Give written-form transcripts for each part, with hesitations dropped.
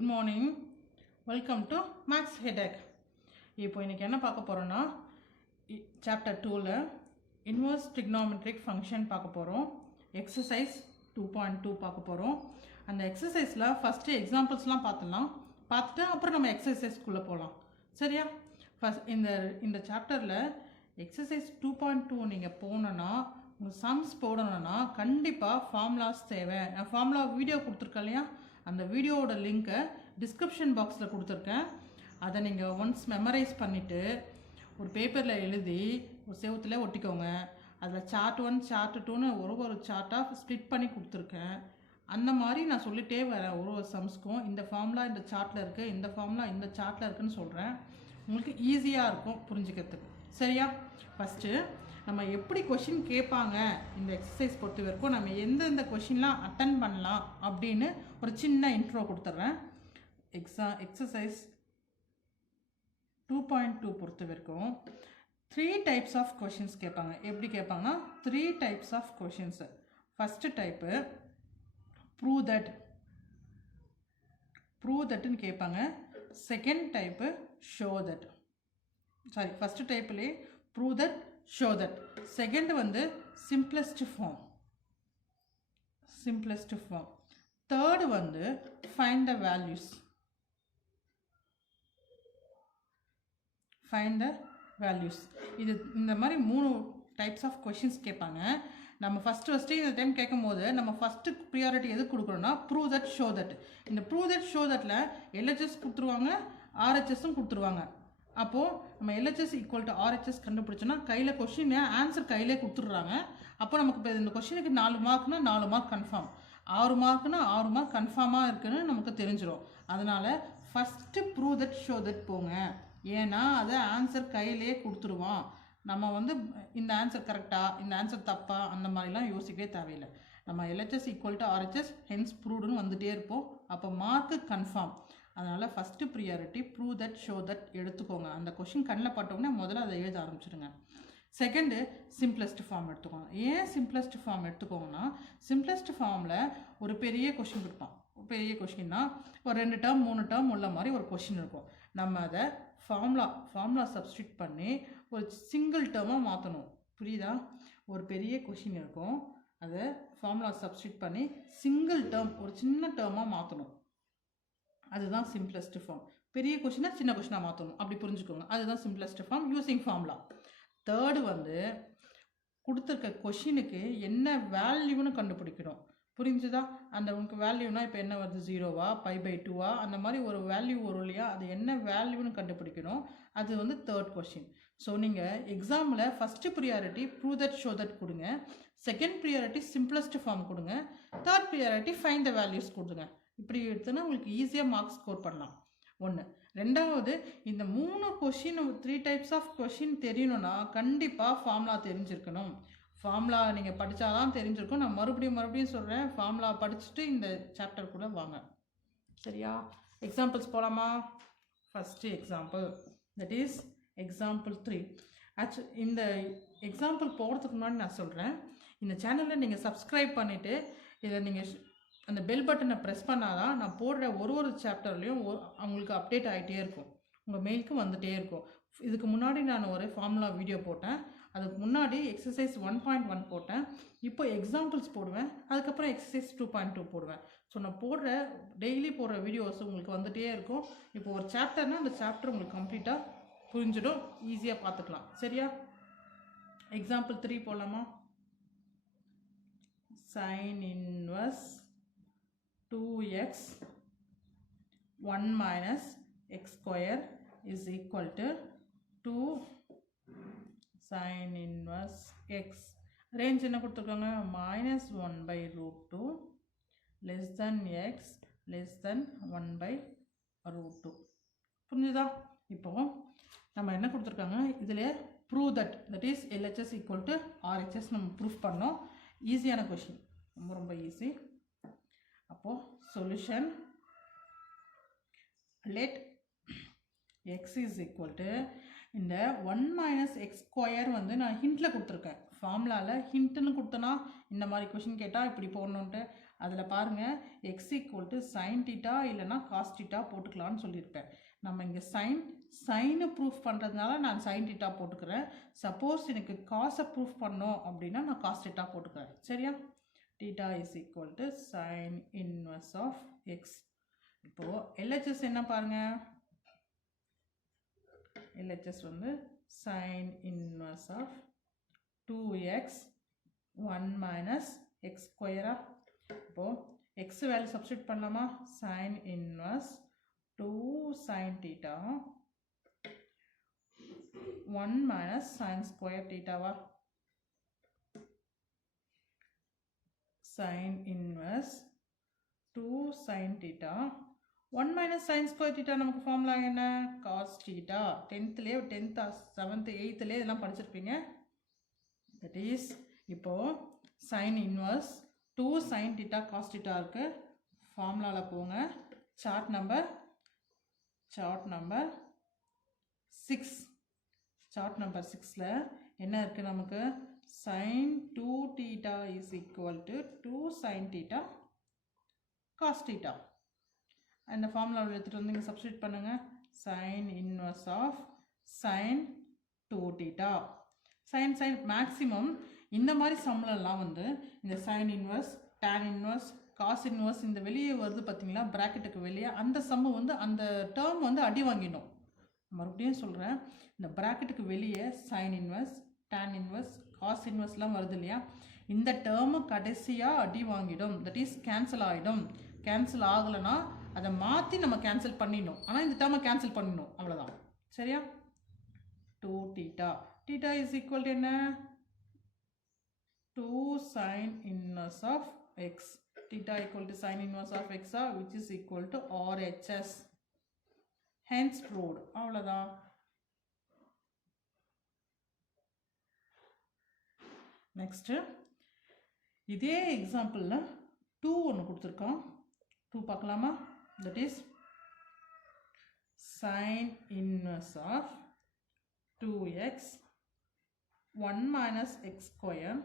Good morning. Welcome to Maths Headache. இப்போ இன்னைக்கு என்ன பார்க்க போறோம்னா chapter 2ல inverse trigonometric function பார்க்க போறோம். Exercise 2.2 பார்க்க போறோம். அந்த எக்ஸசைஸ்ல ஃபர்ஸ்ட் எக்ஸாம்பிள்ஸ்லாம் பார்த்துட்டு அப்புறம் நம்ம எக்ஸசைஸ்க்குள்ள போலாம். சரியா? ஃபர்ஸ்ட் இந்த சாப்டர்ல எக்ஸசைஸ் 2.2 நீங்க போனனா உங்க சம்ஸ் போடணும்னா கண்டிப்பா ஃபார்முலாஸ் தேவை. நான் ஃபார்முலா வீடியோ கொடுத்துருக்கேன் இல்லையா, அந்த வீடியோவோட லிங்கை டிஸ்கிரிப்ஷன் பாக்ஸில் கொடுத்துருக்கேன். அதை நீங்கள் ஒன்ஸ் மெமரைஸ் பண்ணிவிட்டு ஒரு பேப்பரில் எழுதி ஒரு செவத்தில் ஒட்டிக்கோங்க. அதில் சார்ட் 1 சார்ட் 2ன்னு ஒரு சார்ட்டாக ஸ்ப்ளிட் பண்ணி கொடுத்துருக்கேன். அந்த மாதிரி நான் சொல்லிகிட்டே வரேன். ஒரு சம்ஸ்க்கும் இந்த ஃபார்முலா இந்த சார்ட்டில் இருக்குது, இந்த ஃபார்முலா இந்த சார்ட்டில் இருக்குதுன்னு சொல்கிறேன். உங்களுக்கு ஈஸியாக இருக்கும் புரிஞ்சுக்கிறதுக்கு. சரியா? ஃபஸ்ட்டு நம்ம எப்படி கொஷின் கேட்பாங்க இந்த எக்ஸசைஸ் பொறுத்த வரைக்கும், நம்ம எந்தெந்த கொஷின்லாம் அட்டன் பண்ணலாம் அப்படின்னு ஒரு சின்ன இன்ட்ரோ கொடுத்துட்றேன். எக்ஸசைஸ் 2.2 பொறுத்த வரைக்கும் 3 டைப்ஸ் ஆஃப் கொஷின்ஸ் கேட்பாங்க. எப்படி கேட்பாங்கன்னா 3 types of questions. First type prove தட்னு கேட்பாங்க. Second type show that. Sorry, first டைப்லேயே prove that, show that. Second வந்து சிம்பிளஸ்ட் ஃபார்ம். தேர்டு வந்து ஃபைண்ட் த வேல்யூஸ். இது இந்த மாதிரி 3 டைப்ஸ் ஆஃப் கொஷின்ஸ் கேட்பாங்க. நம்ம ஃபஸ்ட்டு இந்த டைம் கேட்கும் போது நம்ம ஃபஸ்ட்டு ப்ரியாரிட்டி எது கொடுக்குறோன்னா ப்ரூவ் தட், ஷோ தட். இந்த ப்ரூவ் தட், ஷோ தட்டில் எல்ஹெச்எஸ் கொடுத்துருவாங்க, ஆர்ஹெச்எஸும் கொடுத்துருவாங்க. அப்போது நம்ம எல்ஹெச்எஸ் ஈக்குவல் டு ஆர்ஹெச்எஸ் கண்டுபிடிச்சோன்னா கையில் கொஷின் ஆன்சர் கையிலே கொடுத்துட்றாங்க. அப்போ நமக்கு இப்போ இந்த கொஷினுக்கு 4 மார்க்னா 4 மார்க் கன்ஃபார்ம், 6 மார்க்னா 6 மார்க் கன்ஃபார்மாக இருக்குதுன்னு நமக்கு தெரிஞ்சிடும். அதனால் first prove that, show that போங்க. ஏன்னா அதை ஆன்சர் கையிலே கொடுத்துருவான். நம்ம வந்து இந்த ஆன்சர் கரெக்டாக, இந்த ஆன்சர் தப்பா, அந்த மாதிரிலாம் யோசிக்கவே தேவையில்லை. நம்ம LHS equal to RHS hence ப்ரூவ்டுன்னு வந்துகிட்டே இருப்போம். அப்போ மார்க்கு கன்ஃபார்ம். அதனால் first priority prove that, show that எடுத்துக்கோங்க. அந்த கொஷின் கண்ணில் பட்டோடனே முதல்ல அதை எழுத ஆரம்பிச்சிடுங்க. செகண்டு சிம்பிளஸ்ட் ஃபார்ம் எடுத்துக்கோங்க. ஏன் சிம்பிளஸ்ட் ஃபார்ம் எடுத்துக்கோங்கன்னா, சிம்பிளஸ்ட் ஃபார்மில் ஒரு பெரிய கொஷின் கொடுப்பான். பெரிய கொஷின்னா ஒரு 2 டேர்ம் 3 டேர்ம் உள்ள மாதிரி ஒரு கொஷின் இருக்கும். நம்ம அதை ஃபார்முலா சப்ஸ்டியூட் பண்ணி ஒரு சிங்கிள் டேர்மாக மாற்றணும். புரியுதா? ஒரு பெரிய கொஷின் இருக்கும், அதை ஃபார்முலா சப்ஸ்டியூட் பண்ணி சிங்கிள் டேர்ம், ஒரு சின்ன டேர்மாக மாற்றணும். அதுதான் சிம்பிளஸ்ட் ஃபார்ம். பெரிய கொஷினாக சின்ன கொஷினாக மாற்றணும். அப்படி புரிஞ்சுக்கோங்க. அதுதான் simplest form using formula. Third வந்து கொடுத்துருக்க கொஷினுக்கு என்ன வேல்யூன்னு கண்டுபிடிக்கணும். புரிஞ்சுதா? அந்த உனக்கு வேல்யூனா இப்போ என்ன வருது, 0வா, π/2வா, அந்த மாதிரி ஒரு வேல்யூ வரும் இல்லையா, அது என்ன வேல்யூன்னு கண்டுபிடிக்கணும். அது வந்து தேர்ட் கொஷின். ஸோ நீங்கள் எக்ஸாமில் first priority prove that, show that கொடுங்க. செகண்ட் ப்ரியாரிட்டி சிம்பிளஸ்ட் ஃபார்ம் கொடுங்க. Third priority find the values கொடுங்க. இப்படி எடுத்தோன்னா உங்களுக்கு ஈஸியாக மார்க்ஸ் ஸ்கோர் பண்ணலாம். ஒன்று. ரெண்டாவது, இந்த 3 கொஷின் 3 டைப்ஸ் ஆஃப் கொஷின் தெரியணும்னா கண்டிப்பாக ஃபார்முலா தெரிஞ்சிருக்கணும். ஃபார்முலா நீங்கள் படித்தாதான் தெரிஞ்சிருக்கும். நான் மறுபடியும் சொல்கிறேன், ஃபார்முலா படிச்சுட்டு இந்த சாப்டர் கூட வாங்க. சரியா? எக்ஸாம்பிள்ஸ் போகலாமா? First example, that is example 3. இந்த எக்ஸாம்பிள் போகிறதுக்கு முன்னாடி நான் சொல்கிறேன், இந்த சேனலில் நீங்கள் சப்ஸ்கிரைப் பண்ணிவிட்டு இதை நீங்கள் அந்த பெல் பட்டனை ப்ரெஸ் பண்ணாதான் நான் போடுற ஒரு சாப்டர்லேயும் அவங்களுக்கு அப்டேட் ஆகிட்டே இருக்கும், உங்கள் மெயிலுக்கு வந்துகிட்டே இருக்கும். இதுக்கு முன்னாடி நான் ஒரு ஃபார்முலா வீடியோ போட்டேன், அதுக்கு முன்னாடி எக்ஸசைஸ் 1.1 போட்டேன், இப்போ எக்ஸாம்பிள்ஸ் போடுவேன், அதுக்கப்புறம் எக்ஸசைஸ் 2.2 போடுவேன். ஸோ நான் டெய்லி போடுற வீடியோஸ் உங்களுக்கு வந்துகிட்டே இருக்கும். இப்போ ஒரு சாப்டர்னால் அந்த சாப்டர் உங்களுக்கு கம்ப்ளீட்டாக புரிஞ்சிடும், ஈஸியாக பார்த்துக்கலாம். சரியா? எக்ஸாம்பிள் 3 போடலாமா? sin inverse 2x 1 minus x square is equal to 2 sin inverse x. Range என்ன கொடுத்துருக்காங்க? -1/√2 less than x less than 1/√2. புரிஞ்சுதா? இப்போ நம்ம என்ன கொடுத்துருக்காங்க, இதில் prove that is LHS equal to RHS நம்ம ப்ரூஃப் பண்ணோம். ஈஸியான கொஷின், ரொம்ப ஈஸி. அப்போது solution, let x is equal to இந்த 1 minus x ஸ்கொயர் வந்து நான் ஹிண்ட்டில் கொடுத்துருக்கேன். ஃபார்முலாவில் ஹிண்ட்டுன்னு கொடுத்தனா இந்த மாதிரி கொஷின் கேட்டால் இப்படி போடணுன்ட்டு, அதில் பாருங்கள் X equal to sine theta இல்லைனா காஸ் டீட்டா போட்டுக்கலான்னு சொல்லியிருப்பேன். நம்ம இங்கே சைனு ப்ரூஃப் பண்ணுறதுனால நான் சைன் டீட்டா போட்டுக்கிறேன். சப்போஸ் எனக்கு காசை ப்ரூஃப் பண்ணோம் அப்படின்னா நான் காஸ் டீட்டா போட்டுக்கிறேன். சரியா? Theta is equal to sine inverse of x. இப்போது எல்ஹெச்எஸ் என்ன பாருங்கள், எல்ஹெச்எஸ் வந்து sine inverse of 2x 1 minus x ஸ்கொயரா. இப்போது எக்ஸ் வேல்யூ சப்ஸ்டியூட் பண்ணலாமா? Sine inverse 2 sin theta 1 minus sin square theta வா? sin inverse 2 sin theta 1 minus sin square theta நமக்கு formula என்ன? cos theta. 10th 7th 8th இதெல்லாம் படிச்சிருப்பீங்க. that is இப்போ sin inverse 2 sin theta cos theta இருக்கு. ஃபார்முலால போங்க. Chart number 6. சார்ட் நம்பர் 6ல என்ன இருக்கு நமக்கு? sin 2 theta is equal to 2 sin theta cos theta. அந்த ஃபார்முலாவில் எடுத்துகிட்டு வந்து இங்கே சப்ஸ்டியூட் பண்ணுங்க. sin inverse of sin 2 theta. sin maximum இந்த மாதிரி சம்லெல்லாம் வந்து இந்த sin inverse tan inverse cos inverse இந்த வெளியே வருது பார்த்தீங்களா, ப்ராக்கெட்டுக்கு வெளியே, அந்த சம்மு வந்து அந்த டேர்ம் வந்து அடி வாங்கிடும். மறுபடியும் சொல்கிறேன், இந்த ப்ராக்கெட்டுக்கு வெளியே sine inverse tan inverse cos இன்வர்ஸ்லாம் வருது இல்லையா, இந்த டேர்மு கடைசியாக அடி வாங்கிடும். தட் இஸ் கேன்சல் ஆகிடும். கேன்சல் ஆகலைன்னா அதை மாற்றி நம்ம கேன்சல் பண்ணிடணும். ஆனால் இந்த டேர்மை கேன்சல் பண்ணிடணும், அவ்வளோதான். சரியா? 2 theta. theta is equal to என்ன? 2 sin inverse of x. theta equal to sin inverse of x, which is equal to RHS. Hence proved. அவ்வளோதான். நெக்ஸ்ட்டு இதே எக்ஸாம்பிளில் 2 ஒன்று கொடுத்துருக்கோம். 2 பார்க்கலாமா? That is sin inverse of 2x 1 minus x square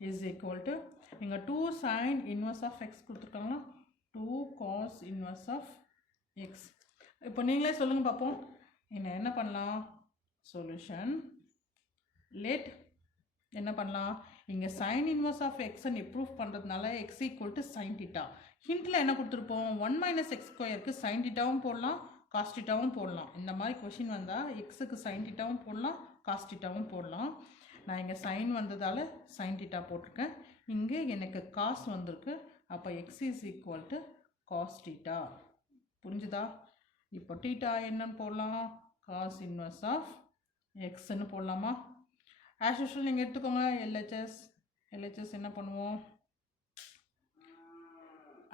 is equal to இங்கே 2 sin inverse of x கொடுத்துருக்காங்களா, 2 cos inverse of x. இப்போ நீங்களே சொல்லுங்கள் பார்ப்போம். என்ன பண்ணலாம்? சொல்யூஷன் லெட் என்ன பண்ணலாம்? இங்கே sin inverse of x ன்னு ப்ரூஃப் பண்ணுறதுனால x equal to sin theta. ஹிண்டில் என்ன கொடுத்துருப்போம்? 1 minus x ஸ்கொயருக்கு sin thetaவும் போடலாம், cos thetaவும் போடலாம். இந்த மாதிரி கொஷின் வந்தால் எக்ஸுக்கு sin thetaவும் போடலாம், cos thetaவும் போடலாம். நான் இங்கே சைன் வந்ததால் sin theta போட்டிருக்கேன். இங்கே எனக்கு காஸ் வந்திருக்கு. அப்போ x is equal to cos theta. புரிஞ்சுதா? இப்போ theta என்னன்னு போடலாம்? cos inverse of xன்னு போடலாமா? ஆஸ் யூஷுவல் நீங்கள் எடுத்துக்கோங்க. எல்ஹெச்எஸ் என்ன பண்ணுவோம்?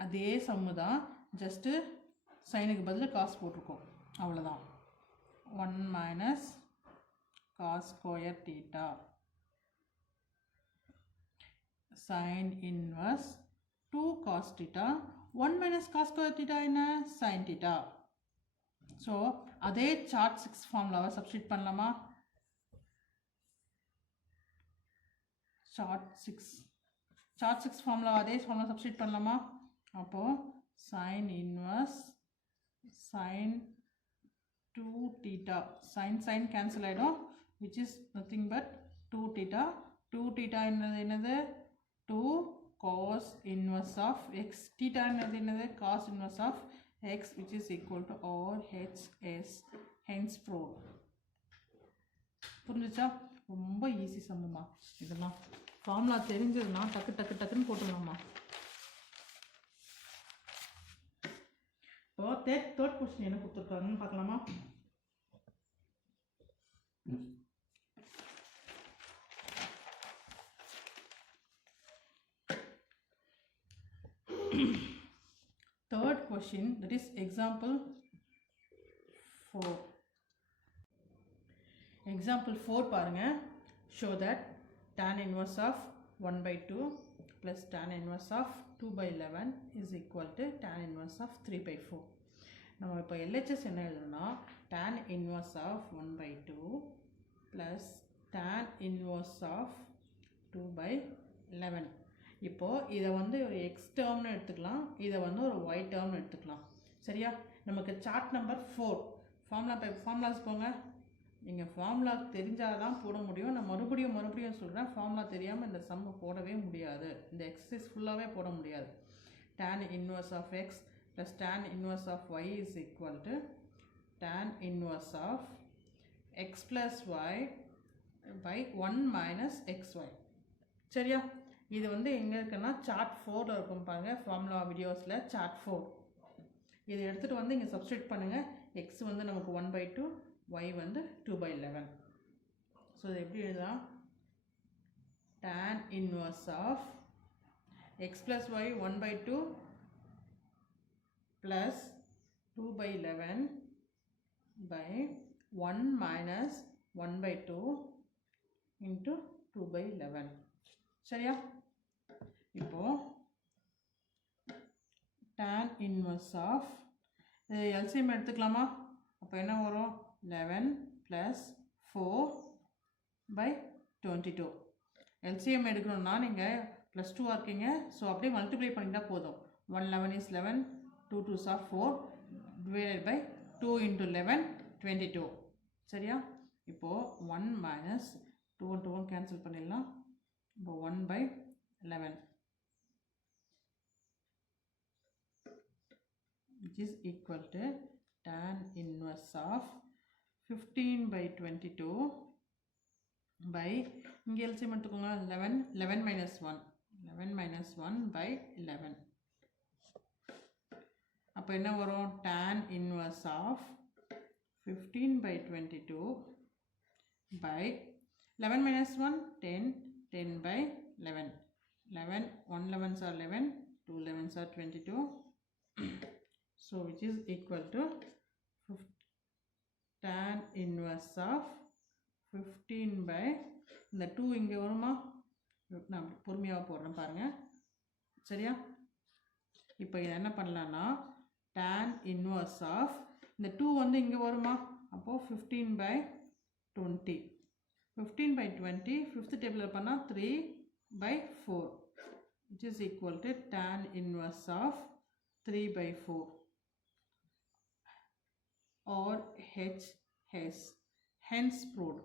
அதே சம்மு தான், ஜஸ்ட்டு சைனுக்கு பதில் காஸ் போட்டிருக்கோம், அவ்வளோதான். 1 minus cos square theta sin inverse 2 cos theta 1 minus cos square theta என்ன? sin theta. ஸோ அதே சார்ட் 6 ஃபார்முலாவை சப்ஸ்டியூட் பண்ணலாமா? சார்ட் 6 ஃபார்முலா அதே ஃபார்முலா சப்ஸ்டியூட் பண்ணலாமா? அப்போது sin inverse sin 2 theta sin cancel ஆகிடும், which is nothing but 2 theta. 2 theta என்னது? 2 cos inverse of x. theta என்னது? cos inverse of x, which is equal to RHS. hence proved. புரிஞ்சுச்சா? ரொம்ப easy சம்முமா இதெல்லாம். Formula தெரிஞ்சதுன்னா டக்குன்னு போட்டுடலாமா? இப்போ தேர்ட் கொஸ்டின் என்ன கொடுத்துருக்காங்கன்னு பார்க்கலாமா? Third question, that is example 4. Example 4 பாருங்க. Show that tan inverse of 1 by 2 plus tan inverse of 2 by 11 is equal to tan inverse of 3 by 4. நம்ம இப்போ LHS என்ன எழுதணும்னா tan inverse of 1 by 2 plus tan inverse of 2 by 11. இப்போது இதை வந்து ஒரு X டேர்ம்னு எடுத்துக்கலாம், இதை வந்து ஒரு ஒய் டேர்ம்னு எடுத்துக்கலாம். சரியா? நமக்கு சார்ட் நம்பர் 4 ஃபார்முலாஸ் போங்க. நீங்கள் ஃபார்முலா தெரிஞ்சால் தான் போட முடியும். நான் மறுபடியும் சொல்கிறேன், ஃபார்முலா தெரியாமல் இந்த சம்மை போடவே முடியாது. இந்த எக்ஸசைஸ் ஃபுல்லாகவே போட முடியாது. tan inverse of x plus tan inverse of y is equal to tan inverse of x plus y by 1 minus xy. சரியா? இது வந்து எங்கே இருக்குன்னா சார்ட் 4ல் இருக்கும் பாருங்கள், ஃபார்முலா வீடியோஸில் சார்ட் 4. இதை எடுத்துகிட்டு வந்து இங்கே சப்ஸ்டியூட் பண்ணுங்கள். எக்ஸ் வந்து நமக்கு 1/2, y வந்து 2/11. ஸோ இது எப்படி எழுதலாம்? tan inverse of x plus y 1/2 plus 2/11 by 1 minus 1/2 into 2/11. சரியா? இப்போ tan inverse of LCM எடுத்துக்கலாமா? அப்போ என்ன வரும்? 11 plus 4/22. LCM எடுக்கணும்னா நீங்கள் +2 இருக்கீங்க, ஸோ அப்படியே மல்டிப்ளை பண்ணிட்டால் போதும். 111 is 11, 2 2s are 4 divided by 2 into 11 22. சரியா? இப்போது 1 minus 2 1 2 1 கேன்சல் பண்ணிடலாம். இப்போ 1/11 which is equal to tan inverse of 15/22 by இங்கே LCM எடுத்துக்கோங்க. 11 minus 1 by 11. அப்போ என்ன வரும்? tan inverse of 15/22 by 11 minus 1 10 by 11. 1 11s are 11, 2 11s are 22. So which is equal to tan inverse of 15 by இந்த 2 இங்கே வருமா? நான் பொறுமையாக போடுறேன் பாருங்கள். சரியா? இப்போ இதை என்ன பண்ணலான்னா tan inverse of இந்த 2 வந்து இங்கே வருமா? அப்போது 15/20. 15/20 ஃபிஃப்த் டேபிளில் பண்ணால் 3/4 which is equal to tan inverse of 3/4 or hence proved.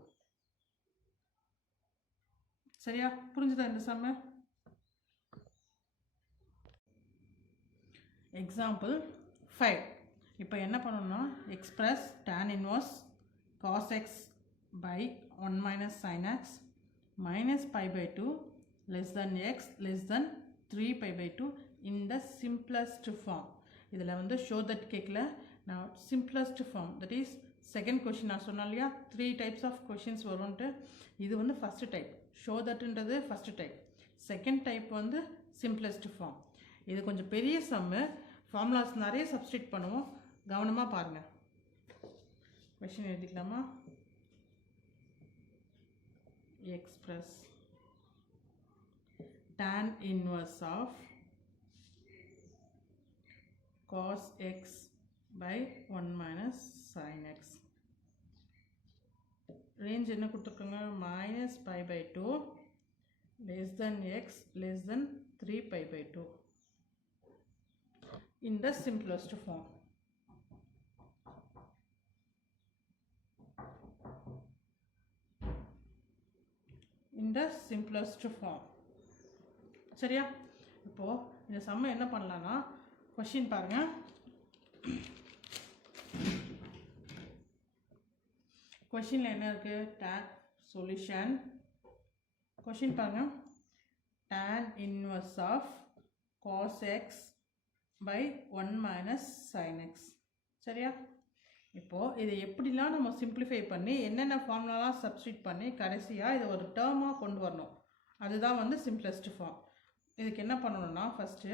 சரியா? புரிஞ்சுதா இந்த சம்ம? எக்ஸாம்பிள் 5. இப்போ என்ன பண்ணணும்னா express tan inverse cos x by 1 minus sin x minus pi/2 less than x less than 3 pi/2 in the simplest form. இதில் வந்து show that கேட்கல, நான் simplest form, that is second question. நான் சொன்னேன் இல்லையா 3 types of questions வரும்ன்ட்டு. இது வந்து ஃபஸ்ட்டு டைப், show thatன்றது ஃபஸ்ட்டு டைப். செகண்ட் டைப் வந்து simplest form. இது கொஞ்சம் பெரிய சம்மு, ஃபார்முலாஸ் நிறைய சப்ஸ்டியூட் பண்ணுவோம், கவனமாக பாருங்கள். Question எழுதிக்கலாமா? express tan inverse of cos x by 1 minus sin x. Range என்ன கொடுத்துருக்காங்க? -pi/2 less than x less than 3 pi/2 in the simplest form. In the simplest form. சரியா? இப்போது இந்த சம்மை என்ன பண்ணலான்னா கொஷின் பாருங்கள். கொஷினில் என்ன இருக்குது? tan solution. கொஷின் பாருங்கள். tan inverse of cos x by 1 minus sin x. சரியா? இப்போது இதை எப்படிலாம் நம்ம சிம்பிளிஃபை பண்ணி என்னென்ன ஃபார்முலாலாம் சப்ஸ்டியூட் பண்ணி கடைசியாக இதை ஒரு டேர்மாக கொண்டு வரணும், அதுதான் வந்து சிம்பிளஸ்ட் ஃபார்ம். இதுக்கு என்ன பண்ணணும்னா first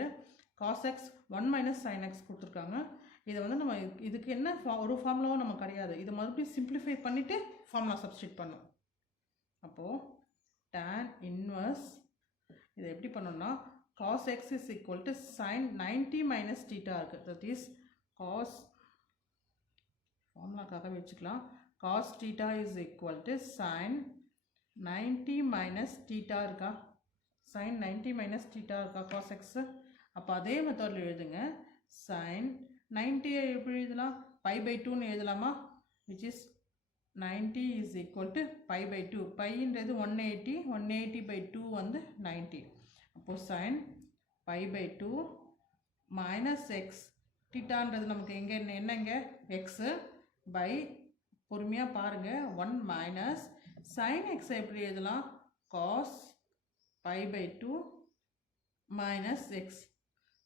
cos x 1 minus sin x கொடுத்துருக்காங்க. இதை வந்து நம்ம இதுக்கு என்ன ஒரு ஃபார்முலாவும் நம்ம கிடையாது, இதை மறுபடியும் சிம்பிளிஃபை பண்ணிவிட்டு ஃபார்முலா சப்ஸ்டியூட் பண்ணோம். அப்போது tan inverse இதை எப்படி பண்ணணும்னா cos x is equal to sin 90 minus theta இருக்குது. that is cos, ஃபார்முலாக்காக வச்சுக்கலாம், cos theta is equal to sin 90 minus theta இருக்கா? sin 90 minus theta இருக்கா cos x. அப்போ அதே மெத்தடில் எழுதுங்க. sin 90 எப்படி எழுதலாம்? pi by 2ன்னு எழுதலாமா? which is 90 is equal to pi by 2. பைன்றது 180, 180 by 2 வந்து 90. அப்போ sin pi by 2 minus x. தீட்டான்றது நமக்கு எங்கே என்னங்க x by பொறுமையாக பாருங்க 1 minus sin x எப்படி எழுதலாம்? cos pi by 2 minus x.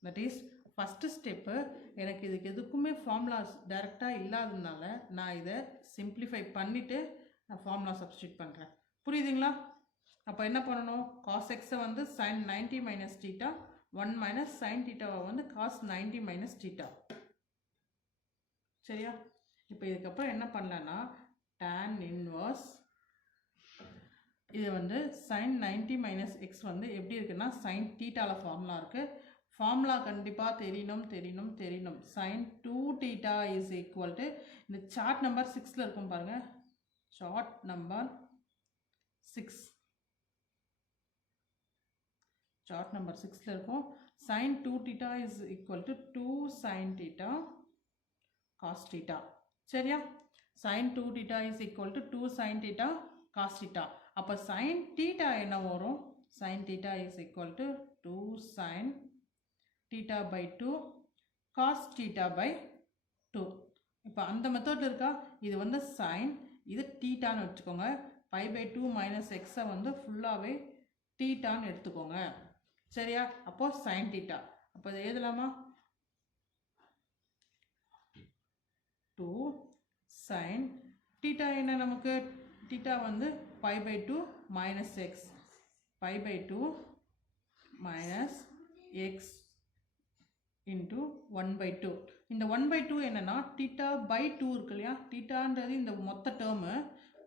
that is first step. எனக்கு இதுக்கு எதுக்குமே ஃபார்முலாஸ் டைரெக்டாக இல்லாததுனால நான் இதை சிம்பிளிஃபை பண்ணிவிட்டு நான் ஃபார்முலா சப்ஸ்டியூட் பண்ணுறேன். புரியுதுங்களா? அப்போ என்ன பண்ணணும்? cos x வந்து sin 90 minus theta, 1 minus sin theta வந்து cos 90 minus theta. சரியா? இப்போ இதுக்கப்புறம் என்ன பண்ணலான்னா tan inverse இது வந்து sin 90 minus x வந்து எப்படி இருக்குன்னா sin thetaல ஃபார்முலா இருக்குது. ஃபார்முலா கண்டிப்பாக தெரியணும். sin 2 theta is equal to இந்த சார்ட் நம்பர் 6ல் இருக்கும் பாருங்கள். சார்ட் நம்பர் 6 இருக்கும். sin 2 theta is equal to 2 sin theta cos theta. சரியா? sin 2 theta is equal to 2 sin theta cos theta. அப்போ sin theta என்ன வரும்? sin theta is equal to 2 sin theta by 2 cos theta by 2. இப்போ அந்த மெத்தடில் இருக்கா? இது வந்து sin, இது தீட்டான்னு வச்சுக்கோங்க. pi by 2 minus x வந்து ஃபுல்லாகவே தீட்டான்னு எடுத்துக்கோங்க. சரியா? அப்போ sin theta. அப்போ இதை எழுதலாமா? 2 sin theta என்ன நமக்கு? theta வந்து pi by 2 minus x. pi by 2 minus x into 1 by 2. இந்த 1 by 2 என்னன்னா theta by 2 இருக்கு இல்லையா? thetaன்றது இந்த மொத்த term.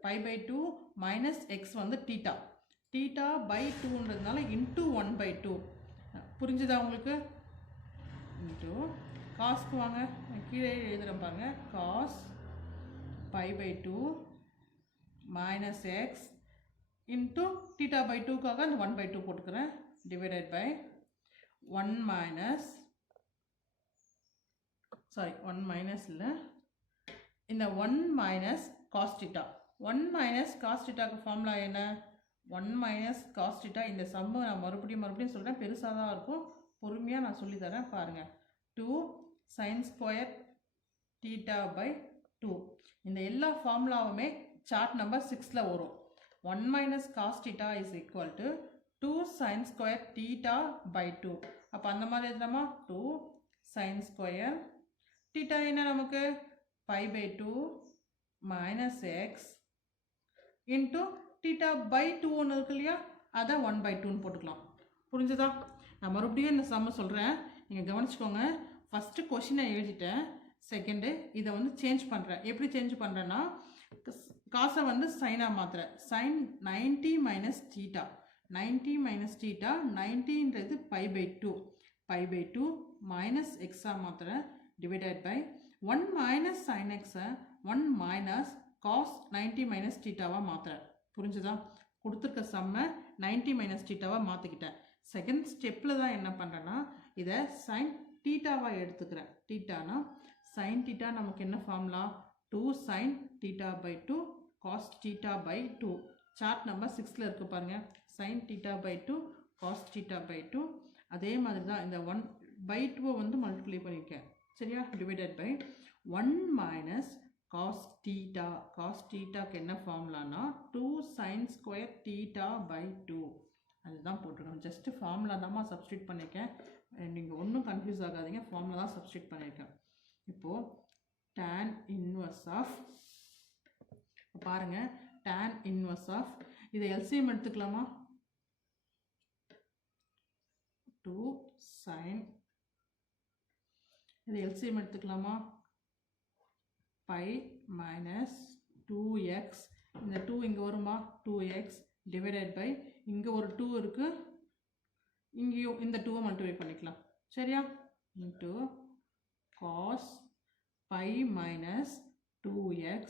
pi by 2 minus x வந்து theta. theta by 2ன்றதுனால into 1 by 2. புரிஞ்சுதா உங்களுக்கு? into காஸ்க்கு வாங்க, கீழே எழுதுகிறேன் பாருங்க. cos pi by 2 minus x into theta by 2க்காக அந்த 1 by 2 போட்டுக்கிறேன். divided by 1 minus இல்லை, இந்த 1 minus cos theta. 1 minus cos thetaக்கு formula என்ன? 1 minus cos theta. இந்த சம்மு நான் மறுபடியும் சொல்கிறேன், பெருசாக தான் இருக்கும், பொறுமையாக நான் சொல்லி தரேன் பாருங்கள். 2 sin square theta by 2. இந்த எல்லா ஃபார்முலாவுமே சார்ட் நம்பர் 6ல் வரும். 1 minus cos theta is equal to 2 sin square theta by 2. அப்போ அந்த மாதிரி எழுதலாமா? 2 sin square theta என்ன நமக்கு? pi by 2 minus x into theta by 2 ஒன்று இருக்கு இல்லையா? அதை 1 by 2ன்னு போட்டுக்கலாம். புரிஞ்சுதா? நான் மறுபடியும் இந்த சம்ம சொல்கிறேன், நீங்கள் கவனிச்சுக்கோங்க. ஃபஸ்ட்டு கொஷினை எழுதிட்டேன், செகண்டு இதை வந்து சேஞ்ச் பண்ணுறேன். எப்படி சேஞ்ச் பண்ணுறேன்னா காசை வந்து சைனாக மாற்றுறேன். sin 90 minus theta. 90 minus theta, 90ன்றது pi by 2. pi by 2 minus x-ஆக மாற்றுறேன். divided by 1 minus sin x-ஐ 1 minus cos 90 minus theta-வாக மாற்றுறேன். புரிஞ்சுதா? கொடுத்துருக்க சம்மை 90 minus theta-வாக மாற்றிக்கிட்டேன். செகண்ட் ஸ்டெப்பில் தான் என்ன பண்ணுறேன்னா இதை sin theta-வாக எடுத்துக்கிறேன். theta-னா sin theta நமக்கு என்ன formula? 2 sin theta by 2 cos theta by 2. Chart number 6ல் இருக்குது பாருங்கள். sin theta by 2 cos theta by 2. அதே மாதிரி தான் இந்த 1 by 2 வந்து மல்டிப்ளை பண்ணியிருக்கேன். சரியா? Divided by 1 minus cos theta. cos thetaக்கு என்ன ஃபார்முலானா 2 sin square theta by 2. அதுதான் போட்டுருக்கோம். ஜஸ்ட்டு ஃபார்முலா தான் சப்ஸ்டியூட் பண்ணியிருக்கேன். நீங்கள் ஒன்றும் கன்ஃபியூஸ் ஆகாதீங்க, ஃபார்முலா தான் சப்ஸ்டியூட் பண்ணியிருக்கேன். இப்போது tan inverse of பாருங்கள், tan inverse of இதை எல்சிஎம் எடுத்துக்கலாமா? 2 sin இது எல்சிஎம் எடுத்துக்கலாமா? pi minus 2x. இந்த 2 இங்கே வருமா? 2x divided by இங்கே ஒரு 2 இருக்குது, இங்கேயும் இந்த 2 மல்டிப்ளை பண்ணிக்கலாம். சரியா? into cos pi minus 2x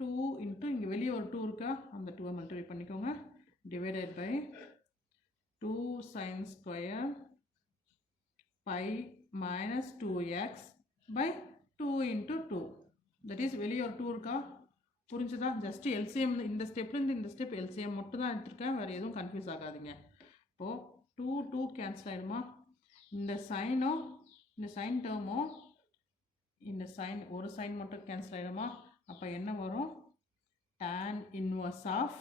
2 into இங்கே வெளியே ஒரு 2 இருக்கா, அந்த 2 மல்டிப்ளை பண்ணிக்கோங்க. divided by 2 sin square pi minus 2x by 2 into 2. That is வெளியே ஒரு 2 இருக்கா, புரிஞ்சுதா? ஜஸ்ட் எல்சிஎம் இந்த ஸ்டெப்லேருந்து இந்த ஸ்டெப் எல்சிஎம் மட்டும் தான் எடுத்திருக்கேன், வேறு எதுவும் கன்ஃபியூஸ் ஆகாதீங்க. இப்போது 2 2 கேன்சல் ஆகிடுமா, இந்த சைனோ இந்த சைன் டேர்மோ இந்த சைன் ஒரு சைன் மட்டும் கேன்சல் ஆகிடுமா, அப்போ என்ன வரும், tan inverse of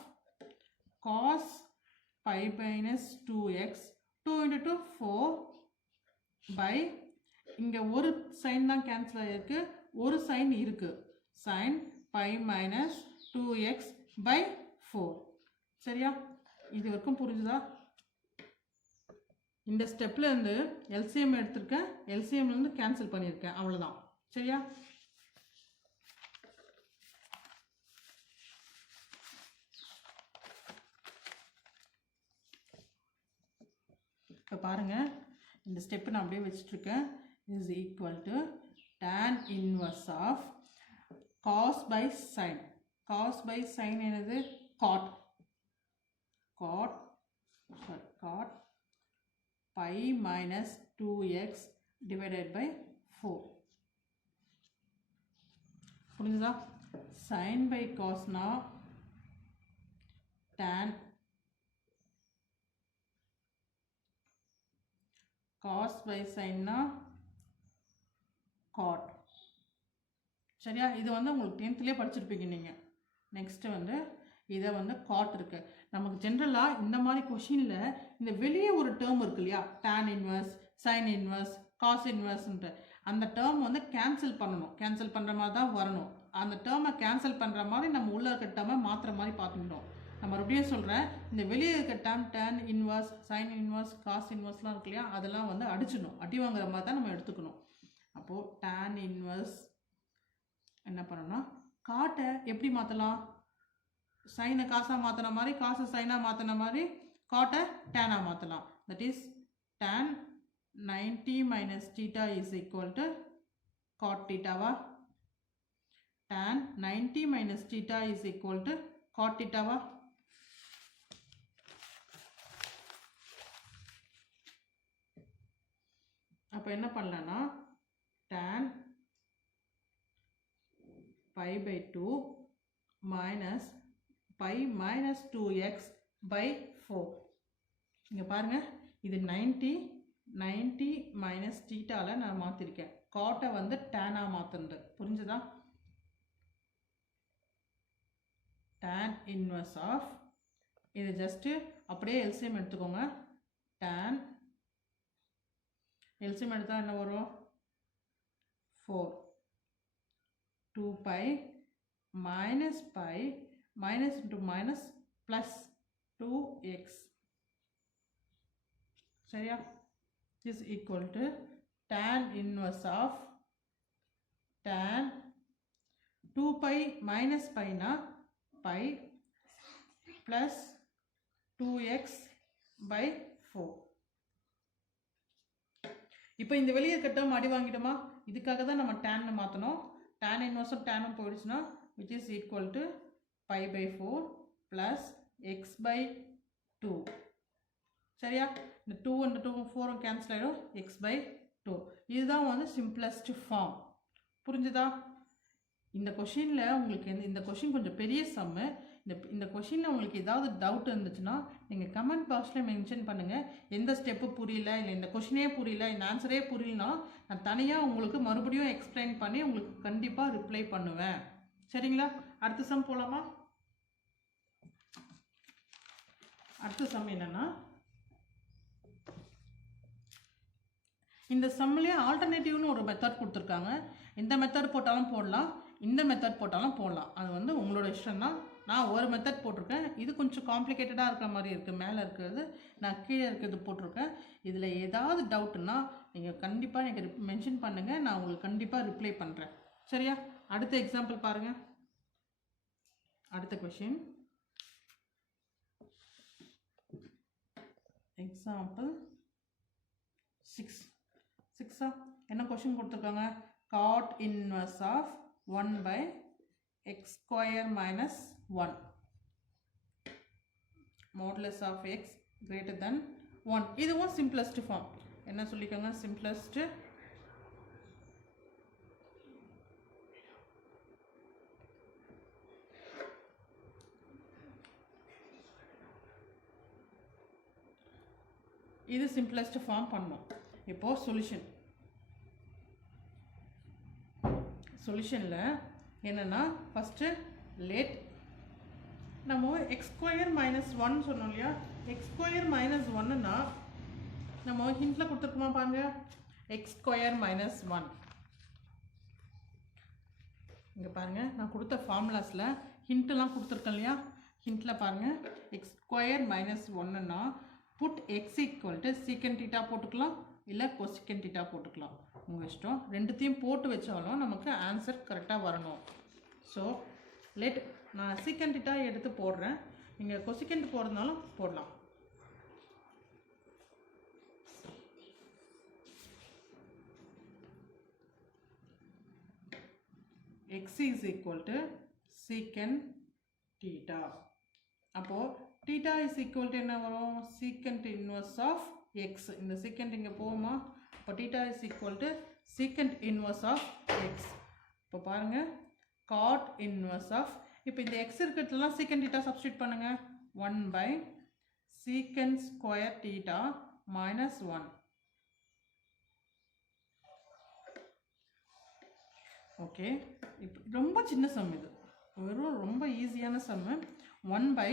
cos pi minus 2x 2 into 2 4 by இங்கே ஒரு சைன் தான் கேன்சல் ஆகிருக்கு, ஒரு சைன் இருக்குது, sin pi minus 2x by 4. சரியா, இது வரைக்கும் புரிஞ்சுதா? இந்த ஸ்டெப்லேருந்து எல்சிஎம் எடுத்திருக்கேன், எல்சிஎம்லேருந்து கேன்சல் பண்ணியிருக்கேன், அவ்வளோதான். சரியா, இப்போ பாருங்கள், இந்த ஸ்டெப்பு நான் அப்படியே வச்சுட்ருக்கேன். Is equal to tan inverse of cos by sin. cos by sin என்னது, cot pi minus 2x divided by 4. புரிஞ்சுதா? sin by cosனா tan, cos by sinனா cot. சரியா, இது வந்து உங்களுக்கு 10th படிச்சிருப்பீங்க நீங்கள். நெக்ஸ்ட்டு வந்து இதை வந்து காட் இருக்கு. நமக்கு ஜென்ரலாக இந்த மாதிரி கொஷினில் இந்த வெளியே ஒரு டேர்ம் இருக்கு இல்லையா, tan inverse, sine inverse, cos இன்வர்ஸ்ன்ட்டு, அந்த டேர்ம் வந்து கேன்சல் பண்ணணும், கேன்சல் பண்ணுற மாதிரி தான் வரணும். அந்த டேர்மை கேன்சல் பண்ணுற மாதிரி நம்ம உள்ள இருக்க டேர்மை மாற்றுற மாதிரி பார்த்துக்கிட்டோம். நான் மறுபடியும் சொல்கிறேன், இந்த வெளியே இருக்க term tan inverse, sine inverse, cos இன்வர்ஸ்லாம் இருக்கு இல்லையா, அதெல்லாம் வந்து அடிச்சிடணும், அடி வாங்குற மாதிரி தான் நம்ம எடுத்துக்கணும். அப்போது tan இன்வர்ஸ் என்ன பண்ணணும்னா, காட்டை எப்படி மாற்றலாம், சைனை காசாக மாற்றின மாதிரி, காசை சைனாக மாற்றின மாதிரி காட்டை டேனாக மாற்றலாம். That is tan 90 minus theta is equal to cot thetaவா, tan 90 minus theta is equal to cot thetaவா. அப்போ என்ன பண்ணலான்னா, tan pi by 2 minus pi minus 2x by 4. இங்கே பாருங்கள், இது 90 minus thetaவில் நான் மாற்றிருக்கேன், காட்டை வந்து டேனாக மாற்றுறது. புரிஞ்சுதா? tan inverse of, இது ஜஸ்ட்டு அப்படியே எல்சிஎம் எடுத்துக்கோங்க. tan எல்சிஎம் எடுத்தால் என்ன வரும், 4 2 pi minus pi minus into minus plus 2x. சரியா, is equal to tan inverse of tan 2 pi minus pi na pi plus 2x by 4. இப்போ இந்த வெளியே இருக்க டேர்ம் அடி வாங்கிட்டோமா, இதுக்காக தான் நம்ம tan மாற்றணும். tan இன்வர்ஸும் டேனும் போயிடுச்சுன்னா which is equal to pi by 4 plus x by 2. சரியா, இந்த 2 and 2 4 கேன்சல் ஆகிடும், x by 2. இதுதான் வந்து சிம்பிளஸ்ட் ஃபார்ம். புரிஞ்சுதா? இந்த கொஷினில் உங்களுக்கு இந்த கொஷின் கொஞ்சம் பெரிய சம்மு. இந்த கொஷினில் உங்களுக்கு ஏதாவது டவுட் இருந்துச்சுன்னா நீங்கள் கமெண்ட் பாக்ஸில் மென்ஷன் பண்ணுங்கள். எந்த ஸ்டெப்பு புரியல, இல்லை இந்த கொஷினே புரியல, இந்த ஆன்சரே புரியலனா நான் தனியாக உங்களுக்கு மறுபடியும் எக்ஸ்பிளைன் பண்ணி உங்களுக்கு கண்டிப்பாக ரிப்ளை பண்ணுவேன். சரிங்களா? அடுத்த சம் போகலாமா? அடுத்த சம் என்னென்னா, இந்த சம்லேயே ஆல்டர்னேட்டிவ்னு ஒரு மெத்தட் கொடுத்துருக்காங்க. இந்த மெத்தட் போட்டாலும் போடலாம், இந்த மெத்தட் போட்டாலும் போடலாம், அது வந்து உங்களோட இஷ்டம் தான். நான் ஒரு மெத்தட் போட்டிருக்கேன், இது கொஞ்சம் காம்ப்ளிகேட்டடாக இருக்கிற மாதிரி இருக்குது. மேலே இருக்கிறது நான் கீழே இருக்கிறது போட்டிருக்கேன். இதில் ஏதாவது டவுட்டுன்னா நீங்கள் கண்டிப்பாக எனக்கு மென்ஷன் பண்ணுங்கள், நான் உங்களுக்கு கண்டிப்பாக ரிப்ளை பண்ணுறேன். சரியா? அடுத்த எக்ஸாம்பிள் பாருங்கள். அடுத்த கொஷின், எக்ஸாம்பிள் 6. என்ன கொஷின் கொடுத்துருக்காங்க, cot inverse of 1 by x square minus 1. modulus of x greater than 1. இதுவும் simplest form. என்ன சொல்லிக்கோங்க, simplest. இது simplest form பண்ணோம். இப்போ சொல்யூஷன்ல என்னன்னா ஃபர்ஸ்ட் லெட் நம்ம x ஸ்கொயர் மைனஸ் 1 சொன்னோம் இல்லையா, x ஸ்கொயர் மைனஸ் 1ன்னா நம்ம ஹிண்ட்ல கொடுத்துருக்கோமா பாருங்க, x ஸ்கொயர் மைனஸ் 1. இங்கே பாருங்க நான் கொடுத்த ஃபார்முலாஸில் ஹிண்ட்லாம் கொடுத்துருக்கேன் இல்லையா, ஹிண்ட்டில் பாருங்க x ஸ்கொயர் மைனஸ் 1ன்னா put x equal to secant theta போட்டுக்கலாம், இல்லை கொசிக்கன் தீட்டா போட்டுக்கலாம், உங்கள் இஷ்டம். ரெண்டுத்தையும் போட்டு வச்சாலும் நமக்கு ஆன்சர் கரெக்டாக வரணும். ஸோ லெட் நான் சீக்கன் தீட்டா எடுத்து போடுறேன், நீங்கள் கொசிக்கன் போடுறதுனாலும் போடலாம். x is equal to secant theta. அப்போது theta is equal to என்ன வரும், secant inverse of x. இந்த secant இங்கே போகுமா, இப்போ theta is equal to secant inverse of x. இப்போ பாருங்க cot inverse of, இப்போ இந்த x இருக்கிறதுலாம் secant theta substitute பண்ணுங்க, 1 by secant square theta minus 1. Okay, இப்போ ரொம்ப சின்ன சம், இது வெறும் ரொம்ப ஈஸியான சம்மு. 1 by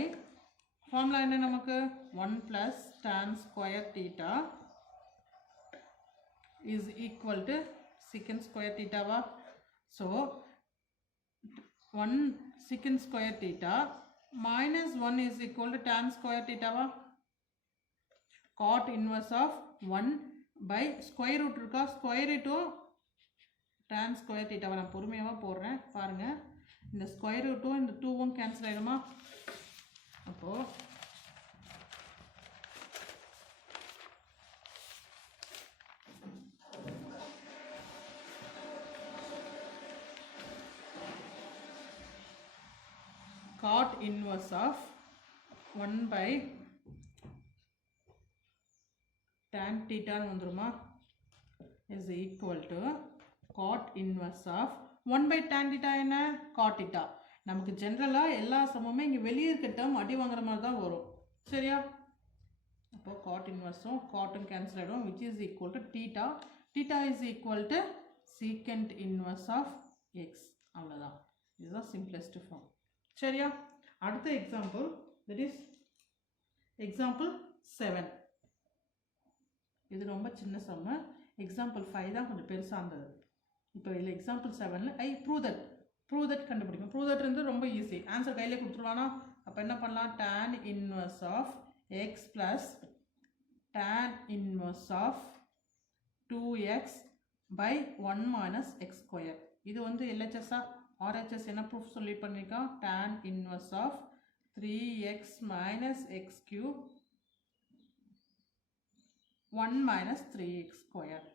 ஃபார்முலா என்ன நமக்கு, 1 plus tan square theta is equal to secant square theta வா. So 1 secant square theta minus 1 is equal to tan square theta வா. cot inverse of 1 by square root இருக்கா, square root tan square theta நான் பொறுமையாக போடுறேன் பாருங்க, இந்த square ரூட்டும் இந்த 2வும் cancel ஆகிடுமா. அப்போது cot inverse of 1 by tan theta வந்துருமா, is equal to cot inverse of 1 by tan theta என்ன, cot theta. நமக்கு ஜென்ரலாக எல்லா சமமே இங்கே வெளியே இருக்க டேர்ம் அடி வாங்குற மாதிரி தான் வரும், சரியா. அப்போ cot inverseம் cotம் கேன்சல் ஆகிடும், which is equal to theta. theta is equal to secant inverse of x. அவ்வளோதான், இதுதான் simplest form, சரியா. அடுத்த எக்ஸாம்பிள், that is example 7. இது ரொம்ப சின்ன சம்மு. எக்ஸாம்பிள் 5 தான் கொஞ்சம் பெருசாக இருந்தது. இப்போ இதில் எக்ஸாம்பிள் 7ல் ப்ரூவ் தட் கண்டுபிடிக்கும். ப்ரூவ் தட் இருந்து ரொம்ப ஈஸி, ஆன்சர் கையிலே கொடுத்துருவானா. அப்போ என்ன பண்ணலாம், tan inverse of x plus tan inverse of 2x by 1 minus x square. இது வந்து எல்ஹெச்எஸ்ஸா ஆர்ஹெச்எஸ் என்ன ப்ரூஃப் சொல்லி பண்ணியிருக்கான், tan inverse of 3x minus x cube 1 minus 3x square.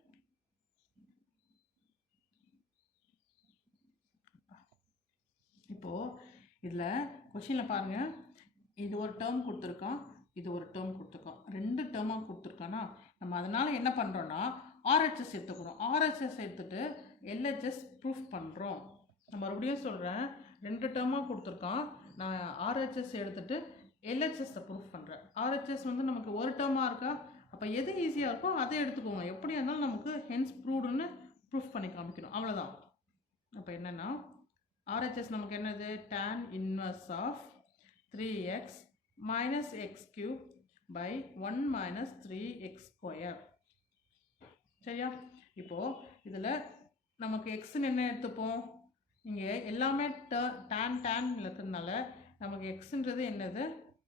இப்போது இதில் கொஷினில் பாருங்கள், இது ஒரு டேர்ம் கொடுத்துருக்கான், இது ஒரு டேர்ம் கொடுத்துருக்கோம், 2 டேர்மாக கொடுத்துருக்கானா. நம்ம அதனால் என்ன பண்ணுறோன்னா ஆர்ஹெச்எஸ் எடுத்துக்கிறோம். ஆர்ஹெச்எஸ் எடுத்துகிட்டு எல்ஹெச்எஸ் ப்ரூஃப் பண்ணுறோம். நான் மறுபடியும் சொல்கிறேன், 2 டேர்மாக கொடுத்துருக்கான், நான் ஆர்ஹெச்எஸ் எடுத்துகிட்டு எல்ஹெச்எஸை ப்ரூஃப் பண்ணுறேன். ஆர்ஹெச்எஸ் வந்து நமக்கு ஒரு டேர்மாக இருக்கா, அப்போ எது ஈஸியாக இருக்கோ அதை எடுத்துக்கோங்க. எப்படியா இருந்தாலும் நமக்கு ஹென்ஸ் ப்ரூவ்டுன்னு ப்ரூஃப் பண்ணி காமிக்கணும், அவ்வளோதான். அப்போ என்னென்னா RHS நமக்கு என்னது, tan inverse of 3x minus x cube by 1 minus 3x square. சரியா. இப்போது இதில் நமக்கு எக்ஸ்ன்னு என்ன எடுத்துப்போம், இங்கே எல்லாமே tan இருக்கிறதுனால நமக்கு எக்ஸுன்றது என்னது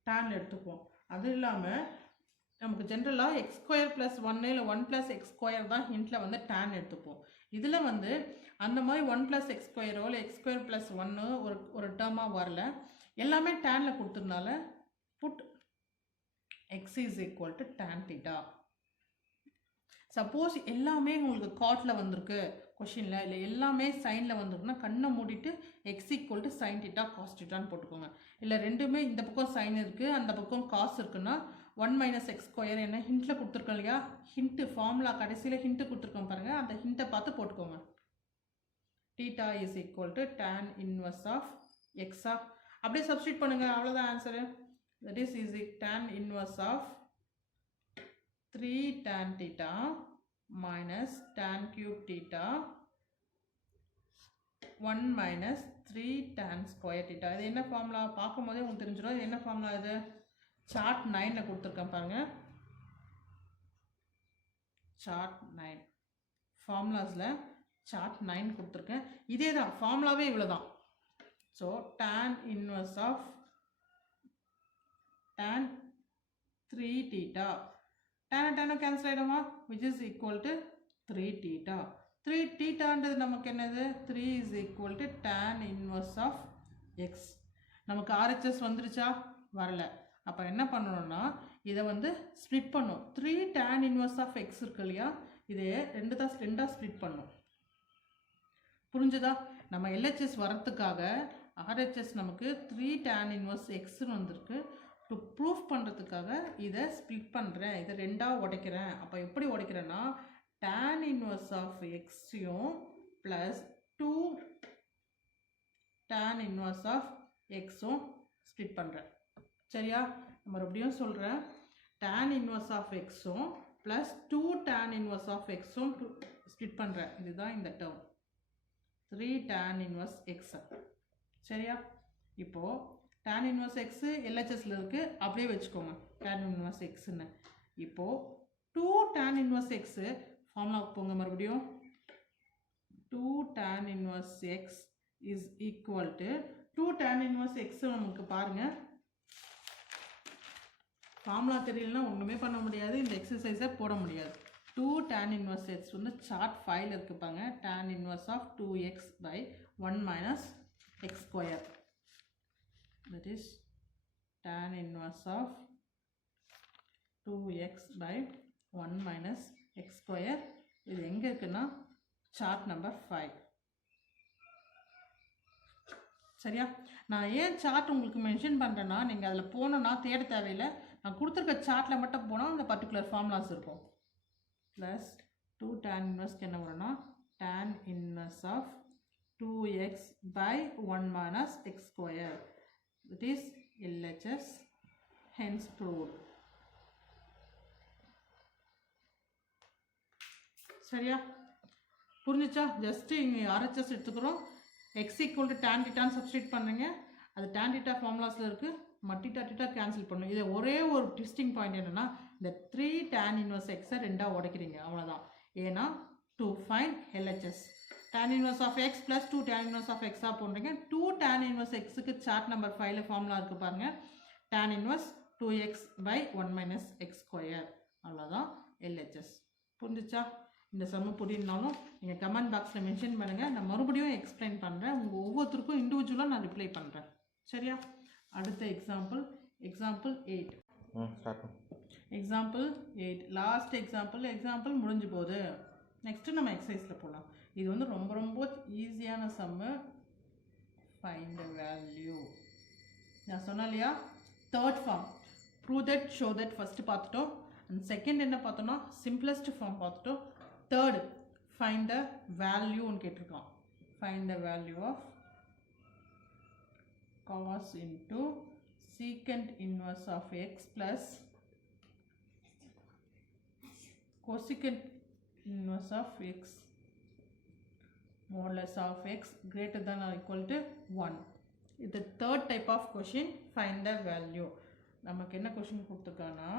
tan எடுத்துப்போம். அது இல்லாமல் நமக்கு ஜென்ரலாக எக்ஸ் ஸ்கொயர் ப்ளஸ் 1 இல்லை 1 ப்ளஸ் எக்ஸ் ஸ்கொயர் தான் ஹிண்ட்டில் வந்து tan எடுத்துப்போம். இதில் வந்து அந்த மாதிரி 1 ப்ளஸ் எக்ஸ் ஸ்கொயரோ இல்லை எக்ஸ் ஸ்கொயர் ப்ளஸ் 1 ஒரு டேர்மாக வரல, எல்லாமே டேனில் கொடுத்ததுனால put x is equal to tan theta. Suppose எல்லாமே உங்களுக்கு காட்டில் வந்திருக்கு கொஷினில், இல்லை எல்லாமே சைனில் வந்திருக்குன்னா கண்ணை மூடிட்டு x equal to sine theta cos டீட்டான்னு போட்டுக்கோங்க. இல்லை ரெண்டுமே இந்த பக்கம் சைன் இருக்குது அந்த பக்கம் காஸ் இருக்குன்னா 1 மைனஸ் எக்ஸ் ஸ்கொயர் என்ன ஹிண்ட்டில் கொடுத்துருக்கோம் இல்லையா, ஹிண்ட்டு ஃபார்முலா கடைசியில் ஹிண்ட்டு கொடுத்துருக்கோம் பாருங்கள், அந்த ஹிண்ட்டை பார்த்து போட்டுக்கோங்க. Theta is equal to tan inverse of எக்ஸா அப்படியே சப்ஸ்டியூட் பண்ணுங்கள், அவ்வளோதான் answer. That is tan inverse of 3 tan theta minus tan cube theta 1 minus 3 tan square theta. இது என்ன ஃபார்முலா பார்க்கும் போதே உங்களுக்கு தெரிஞ்சிடும். இது என்ன ஃபார்முலா, இது சார்ட் 9ல கொடுத்துருக்கேன் பாருங்க. சார்ட் 9 ஃபார்முலாஸில் சார்ட் 9 கொடுத்துருக்கேன். இதே தான் ஃபார்முலாவே இவ்வளோ தான். So tan inverse of tan 3 theta tan cancel ஆயிடுமா, which is equal to 3 theta. 3 thetaன்றது நமக்கு என்னது, 3 is equal to tan inverse of x. நமக்கு RHS வந்துருச்சா, வரல. அப்போ என்ன பண்ணணும்னா இதை வந்து ஸ்ப்ளிட் பண்ணும். 3 tan inverse of x இருக்கு இல்லையா, இதை ரெண்டாக ஸ்ப்ளிட் பண்ணும். புரிஞ்சுதா? நம்ம LHS வரத்துக்காக RHS நமக்கு 3 tan inverse xன்னு வந்திருக்கு. டு ப்ரூஃப் பண்ணுறதுக்காக இதை ஸ்ப்ளிட் பண்ணுறேன், இதை ரெண்டாக உடைக்கிறேன். அப்போ எப்படி உடைக்கிறேன்னா tan inverse ஆஃப் எக்ஸையும் ப்ளஸ் 2 tan inverse ஆஃப் எக்ஸும் ஸ்ப்ளிட் பண்ணுறேன். சரியா? மறுபடியும் சொல்கிறேன், tan inverse ஆஃப் எக்ஸும் ப்ளஸ் 2 tan inverse ஆஃப் எக்ஸும் ஸ்ப்ளிட் பண்ணுறேன். இதுதான் இந்த டேர்ம் 3 tan inverse எக்ஸ். சரியா? இப்போது tan inverse x LHSல இருக்குது, அப்படியே வச்சுக்கோங்க tan inverse xன்னு. இப்போது 2 tan inverse x ஃபார்முலாவுக்கு போங்க மறுபடியும். 2 tan inverse x is equal to 2 tan inverse x நமக்கு பாருங்கள் ஃபார்முலா தெரியலனா ஒன்றுமே பண்ண முடியாது, இந்த எக்ஸசைஸை போட முடியாது. 2 tan inverse x வந்து chart 5ல் இருக்குப்பாங்க. tan inverse of 2x by 1 minus x square. That is tan inverse of 2x by 1 minus x square. இது எங்கே இருக்குன்னா சார்ட் நம்பர் 5. சரியா? நான் ஏன் சார்ட் உங்களுக்கு மென்ஷன் பண்ணுறேன்னா நீங்கள் அதில் போனோன்னா தேட தேவையில்லை, நான் கொடுத்துருக்க சார்ட்டில் மட்டும் போனால் அந்த பர்டிகுலர் ஃபார்முலாஸ் இருக்கும். ப்ளஸ் 2 tan இன்வர்ஸ்க்கு என்ன வரும்னா tan inverse of 2x by 1 minus x square. That is LHS, hence proved. சரியா? புரிஞ்சிச்சா? ஜஸ்ட் இங்கே RHS எடுத்துக்கிறோம், x equal to tan thetaன்னு சப்ஸ்டியூட் பண்ணுறீங்க, அது tan theta ஃபார்முலாஸில் இருக்குது, மட்டிட்டா டீட்டா கேன்சல் பண்ணும். இதை ஒரே ஒரு ட்விஸ்டிங் பாயிண்ட் என்னென்னா இந்த 3 tan inverse xை ரெண்டாக உடைக்கிறீங்க, அவ்வளோதான். ஏன்னா to find LHS tan inverse of x plus 2 tan inverse of x போடுறீங்க. 2 tan inverse xக்கு சார்ட் நம்பர் 5ல ஃபார்முலா இருக்குது பாருங்கள், tan inverse 2x by 1 minus x square. அவ்வளோதான் LHS. புரிஞ்சிச்சா? இந்த சம்மு புரியலனாலும் நீங்கள் கமெண்ட் பாக்ஸில் மென்ஷன் பண்ணுங்கள், நான் மறுபடியும் எக்ஸ்பிளைன் பண்ணுறேன். உங்கள் ஒவ்வொருத்தருக்கும் இண்டிவிஜுவலாக நான் ரிப்ளை பண்ணுறேன். சரியா? அடுத்த எக்ஸாம்பிள் 8. எக்ஸாம்பிள் 8 லாஸ்ட் எக்ஸாம்பிள் முடிஞ்சு போகுது. நெக்ஸ்ட்டு நம்ம எக்ஸசைஸில் போகலாம். இது வந்து ரொம்ப ரொம்ப ஈஸியான சம்மு. Find the value. நான் சொன்னேன் இல்லையா, third form prove that show that first பார்த்துட்டோம். அண்ட் செகண்ட் என்ன பார்த்தோன்னா சிம்பிளஸ்ட் ஃபார்ம் பார்த்துட்டோம். தேர்டு ஃபைண்ட் த வேல்யூன்னு கேட்டிருக்கான். Find the value of cos into secant inverse of x plus cosecant inverse of x modulus of x greater than or equal to 1. This is the third type of question. Find the value. நமக்கு என்ன question கொடுத்துருக்கானா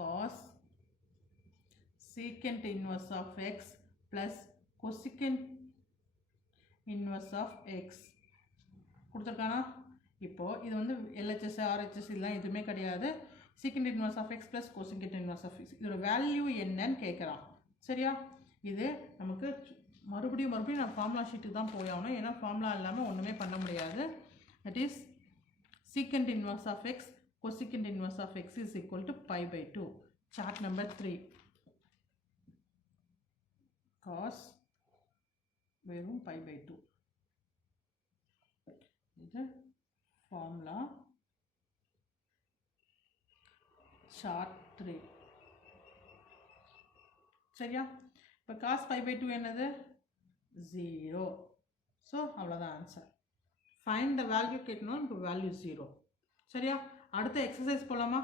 cos secant inverse of x plus cosecant inverse of x கொடுத்துருக்கானா. இப்போது இது வந்து LHS RHS இதெல்லாம் எதுவுமே கிடையாது. secant inverse of x plus cosecant inverse of x இதோட value என்னன்னு கேட்குறான். சரியா? இது நமக்கு மறுபடியும் நான் ஃபார்முலா ஷீட்டுக்கு தான் போய் ஆகணும், ஏன்னா ஃபார்முலா இல்லாமல் ஒன்றுமே பண்ண முடியாது. That is secant inverse of x cosecant inverse of x is equal to pi by 2. Chart number 3. Cos வெறும் π/2. இது ஃபார்முலா சார்ட் 3. சரியா? இப்போ காஸ் π/2 என்னது 0. ஸோ அவ்வளோதான் ஆன்சர். ஃபைண்ட் த வேல்யூ கேட்கணும். இப்போ வேல்யூ 0. சரியா? அடுத்த எக்ஸசைஸ் போகலாமா?